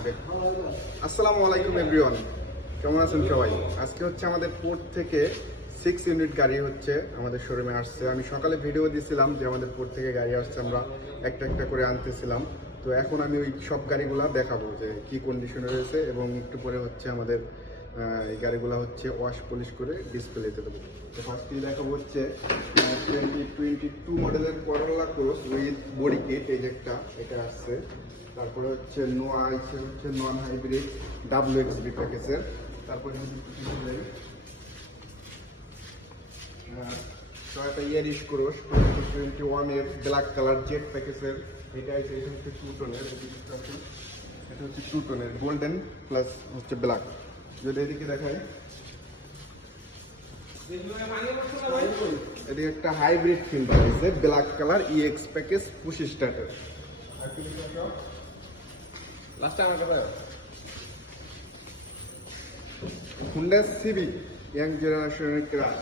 আসসালামু আলাইকুম এভরিওয়ান, কেমন আছেন সবাই? আজকে হচ্ছে আমাদের পোর্ট থেকে 6 ইউনিট গাড়ি হচ্ছে আমাদের শোরুমে আসছে। আমি সকালে ভিডিও দিয়েছিলাম যে আমাদের পোর্ট থেকে গাড়ি আসছে, আমরা একটা একটা করে আনতেছিলাম। তো এখন আমি ওই সব গাড়িগুলো দেখাবো যে কি কন্ডিশনে রয়েছে, এবং একটু পরে হচ্ছে আমাদের এই গাড়িগুলো হচ্ছে ওয়াশ পলিশ করে ডিসপ্লেতে দেবো। তো ফার্স্টেই দেখাবো হচ্ছে 2022 মডেলের করোলা ক্রস উইথ বডি কিট, এই যে এটা আসছে। তারপরে হচ্ছে নোয়া আছে, হচ্ছে নন হাইব্রিড WXB প্যাকেজের। তারপরে টয়োটা ইয়ারিশ ক্রস 2021 এর ব্ল্যাক কালার জেট প্যাকেজের। এটা হচ্ছে 2 টোনের, এটা হচ্ছে 2 টোনের গোল্ডেন প্লাস হচ্ছে ব্ল্যাক। যদি এদিকে দেখায়, এদিকে একটা হাইব্রিড ফিল রয়েছে black colour EX package push starter. Honda civic young জেনারেশনের ক্রাশ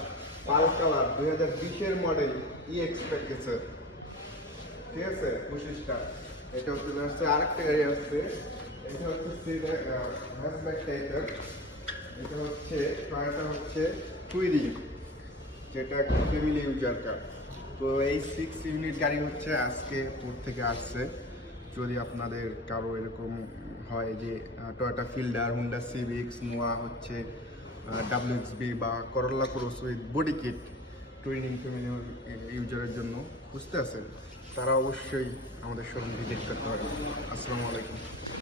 পাল কালার 2020 এর মডেল EX প্যাকেজের, ঠিক আছে, পুশ স্টার্ট। এটা হচ্ছে আরেকটা গাড়ি আসছে, এটা হচ্ছে হ্যাচব্যাক টাইপের। এটা হচ্ছে টয়োটা হচ্ছে টুইরি, যেটা একটা ফ্যামিলি ইউজার কার। তো এই 6 ইউনিট গাড়ি হচ্ছে আজকে পোর্ট থেকে আসছে। যদি আপনাদের কারো এরকম হয় যে টয়োটা ফিল্ডার, হুন্ডা সিভিক্স, নোয়া হচ্ছে WXB বা Corolla cross with body kit twinning family ইউজারের জন্য বুঝতে আছেন, তারা অবশ্যই আমাদের শোরুম ভিজিট করতে পারে। আসসালামু আলাইকুম।